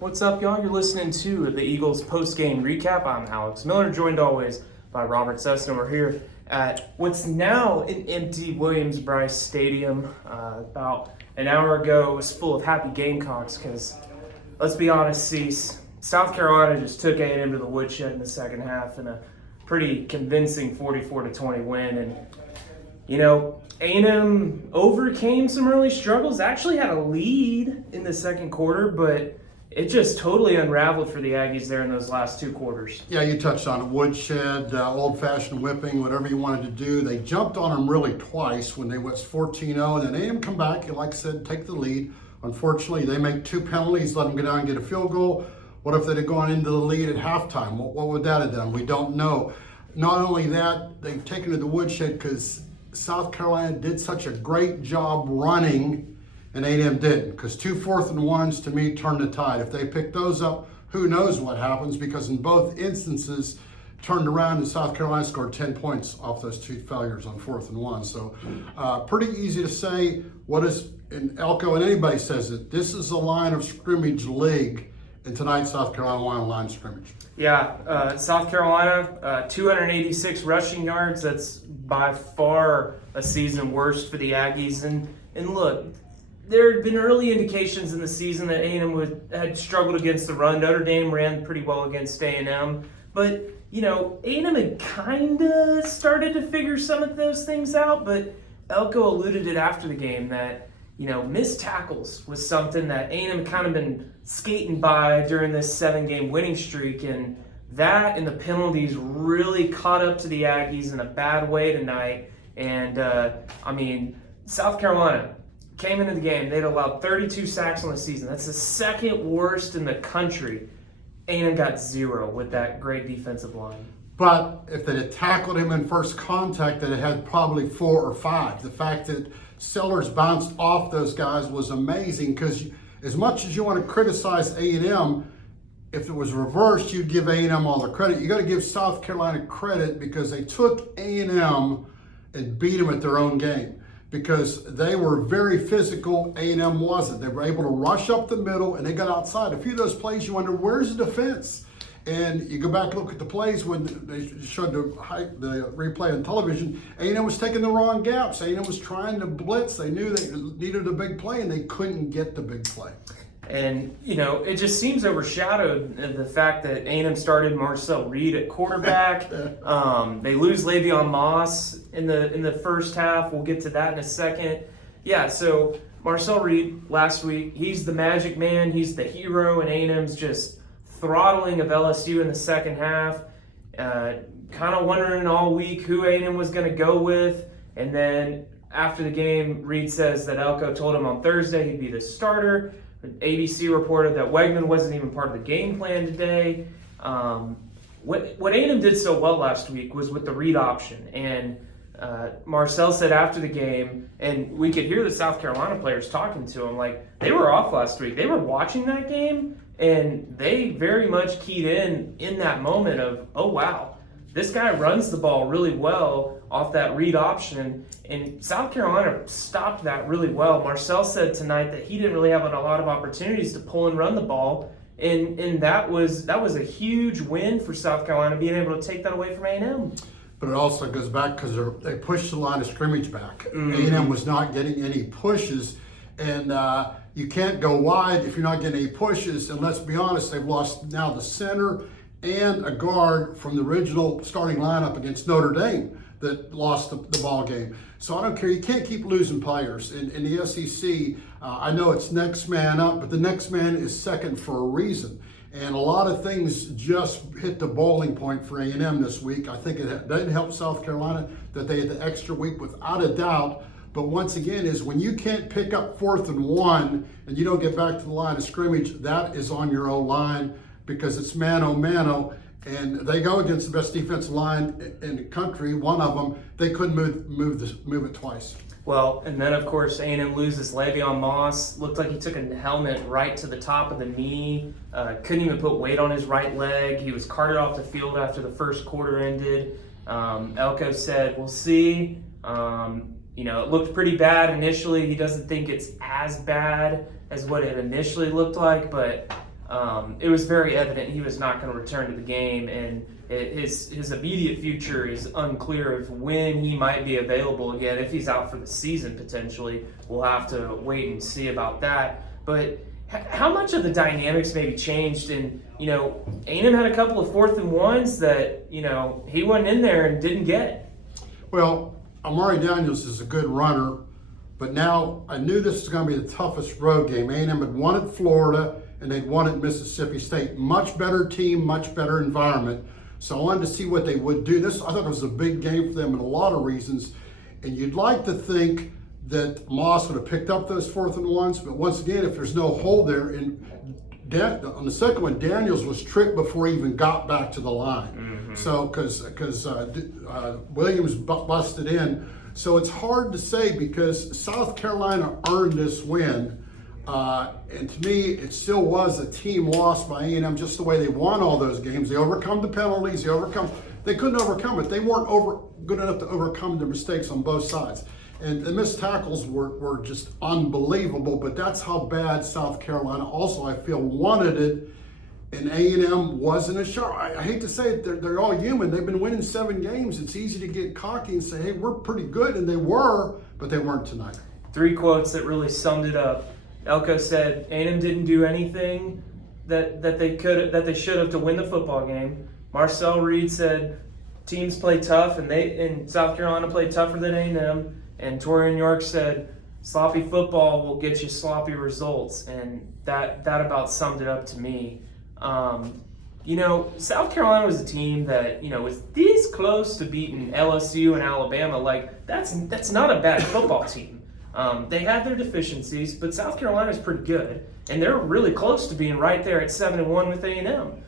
What's up, y'all? You're listening to the Eagles post-game recap. I'm Alex Miller, joined always by Robert Sesson. We're here at what's now an empty Williams-Brice Stadium. About an hour ago, it was full of happy Gamecocks because, let's be honest, Cease, South Carolina just took A&M to the woodshed in the second half in a pretty convincing 44-20 win. And, you know, A&M overcame some early struggles, actually had a lead in the second quarter, but it just totally unraveled for the Aggies there in those last two quarters. Yeah, you touched on it. Woodshed, old-fashioned whipping, whatever you wanted to do. They jumped on them really twice when they went 14-0, and then A&M come back, like I said, take the lead. Unfortunately, they make two penalties, let them go down and get a field goal. What if they'd have gone into the lead at halftime? What would that have done? We don't know. Not only that, they've taken to the woodshed because South Carolina did such a great job running, and A&M didn't, because 2 4th and 1s to me turned the tide. If they pick those up, who knows what happens, because in both instances turned around and South Carolina scored 10 points off those two failures on 4th and 1. So pretty easy to say what is, and Elko and anybody says it, this is a line of scrimmage league, and tonight South Carolina won a line of scrimmage. Yeah, South Carolina, 286 rushing yards. That's by far a season worst for the Aggies. And look, there had been early indications in the season that A&M had struggled against the run. Notre Dame ran pretty well against A&M. But, you know, A&M had kind of started to figure some of those things out. But Elko alluded it after the game that, you know, missed tackles was something that A&M kind of been skating by during this 7-game winning streak. And that and the penalties really caught up to the Aggies in a bad way tonight. And, South Carolina came into the game, they'd allowed 32 sacks on the season. That's the second worst in the country. A&M got 0 with that great defensive line. But if they'd have tackled him in first contact, they'd have had probably 4 or 5. The fact that Sellers bounced off those guys was amazing, because as much as you want to criticize A&M, if it was reversed, you'd give A&M all the credit. You got to give South Carolina credit because they took A&M and beat them at their own game, because they were very physical. A&M wasn't. They were able to rush up the middle, and they got outside. A few of those plays, you wonder, where's the defense? And you go back and look at the plays when they showed the replay on television. A&M was taking the wrong gaps. A&M was trying to blitz. They knew they needed a big play, and they couldn't get the big play. And, you know, it just seems overshadowed the fact that A&M started Marcel Reed at quarterback. They lose Le'Veon Moss in the first half. We'll get to that in a second. Yeah, so Marcel Reed last week, he's the magic man. He's the hero, and A&M's just throttling of LSU in the second half. Kind of wondering all week who A&M was going to go with. And then after the game, Reed says that Elko told him on Thursday he'd be the starter. ABC reported that Wegman wasn't even part of the game plan today. What A&M did so well last week was with the read option. And Marcel said after the game, and we could hear the South Carolina players talking to him, like they were off last week. They were watching that game, and they very much keyed in that moment of, oh, wow, this guy runs the ball really well off that read option, and South Carolina stopped that really well. Marcel said tonight that he didn't really have a lot of opportunities to pull and run the ball, and that was a huge win for South Carolina, being able to take that away from A&M. But it also goes back because they pushed the line of scrimmage back. A&M was not getting any pushes, and you can't go wide if you're not getting any pushes. And let's be honest, they've lost now the center and a guard from the original starting lineup against Notre Dame that lost the ball game. So I don't care. You can't keep losing players. In the SEC, I know it's next man up, but the next man is second for a reason. And a lot of things just hit the boiling point for A&M this week. I think it didn't help South Carolina that they had the extra week without a doubt. But once again, is when you can't pick up 4th and 1 and you don't get back to the line of scrimmage, that is on your own line, because it's mano-mano, and they go against the best defensive line in the country, one of them. They couldn't move it twice. Well, and then, of course, A&M loses Le'Veon Moss. Looked like he took a helmet right to the top of the knee. Couldn't even put weight on his right leg. He was carted off the field after the first quarter ended. Elko said, we'll see. It looked pretty bad initially. He doesn't think it's as bad as what it initially looked like, but it was very evident he was not going to return to the game, and his immediate future is unclear of when he might be available again. If he's out for the season, potentially, we'll have to wait and see about that. But how much of the dynamics maybe changed? And, A&M had a couple of 4th and 1s that, he went in there and didn't get. Well, Amari Daniels is a good runner, but now I knew this was going to be the toughest road game. A&M had won at Florida, and they'd won at Mississippi State. Much better team, much better environment. So I wanted to see what they would do. I thought it was a big game for them in a lot of reasons. And you'd like to think that Moss would have picked up those 4th and 1s, but once again, if there's no hole there, and on the second one, Daniels was tricked before he even got back to the line. Mm-hmm. So, because Williams busted in. So it's hard to say because South Carolina earned this win. And to me, it still was a team loss by A&M, just the way they won all those games. They overcome the penalties. They couldn't overcome it. They weren't good enough to overcome the mistakes on both sides. And the missed tackles were just unbelievable, but that's how bad South Carolina also, I feel, wanted it. And A&M wasn't as sharp. I hate to say it, they're all human. They've been winning 7 games. It's easy to get cocky and say, hey, we're pretty good. And they were, but they weren't tonight. 3 quotes that really summed it up. Elko said A&M didn't do anything that they should have to win the football game. Marcel Reed said teams play tough, and South Carolina played tougher than A&M. And Torian York said sloppy football will get you sloppy results, and that about summed it up to me. South Carolina was a team that was this close to beating LSU and Alabama. Like that's not a bad football team. They had their deficiencies, but South Carolina is pretty good, and they're really close to being right there at 7-1 with A&M.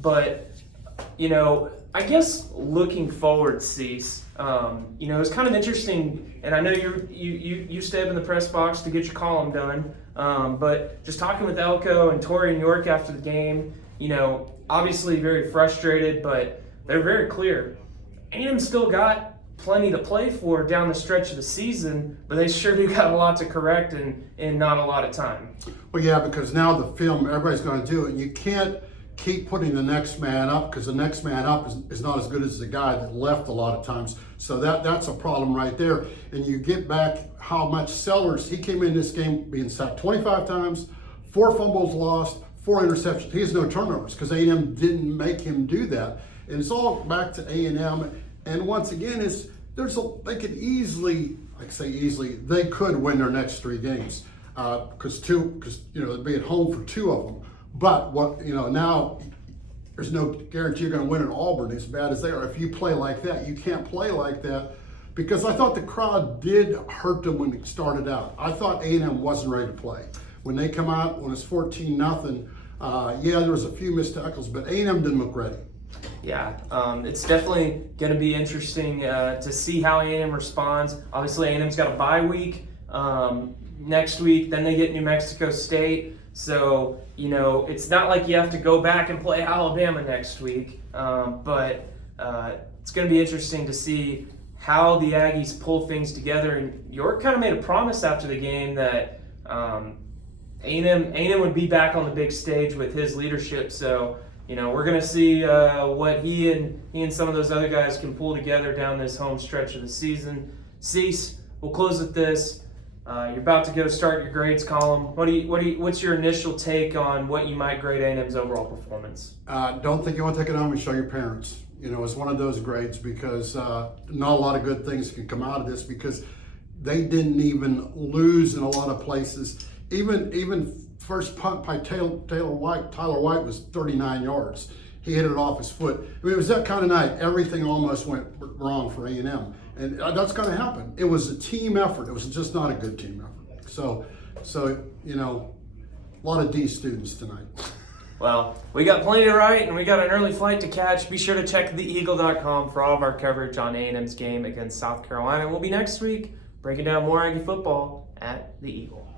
But I guess looking forward, Cease, it's kind of interesting, and I know you stay up in the press box to get your column done. But just talking with Elko and Torian York after the game, obviously very frustrated, but they're very clear. A&M still got plenty to play for down the stretch of the season, but they sure do got a lot to correct in not a lot of time. Well, yeah, because now the film, everybody's going to do it. And you can't keep putting the next man up because the next man up is not as good as the guy that left a lot of times. So that's a problem right there. And you get back how much Sellers, he came in this game being sacked 25 times, 4 fumbles lost, 4 interceptions. He has no turnovers because A&M didn't make him do that. And it's all back to A&M. And once again, they could easily, they could win their next 3 games because they'd be at home for 2 of them. But now there's no guarantee you're going to win at Auburn as bad as they are. If you play like that, you can't play like that because I thought the crowd did hurt them when it started out. I thought A&M wasn't ready to play. When they come out, when it's 14-0, there was a few missed tackles, but A&M didn't look ready. Yeah, it's definitely going to be interesting to see how A&M responds. Obviously, A&M's got a bye week next week. Then they get New Mexico State. So, it's not like you have to go back and play Alabama next week. But it's going to be interesting to see how the Aggies pull things together. And York kind of made a promise after the game that A&M would be back on the big stage with his leadership. So, we're going to see what he and some of those other guys can pull together down this home stretch of the season. Cease, we'll close with this. You're about to go start your grades column. What's your initial take on what you might grade A&M's overall performance? Don't think you want to take it home and show your parents. It's one of those grades because not a lot of good things can come out of this because they didn't even lose in a lot of places. Even first punt by Tyler White was 39 yards. He hit it off his foot. I mean, it was that kind of night. Everything almost went wrong for A&M. And that's going to happen. It was a team effort. It was just not a good team effort. So a lot of D students tonight. Well, we got plenty to write, and we got an early flight to catch. Be sure to check theeagle.com for all of our coverage on A&M's game against South Carolina. We'll be next week breaking down more Aggie football at the Eagle.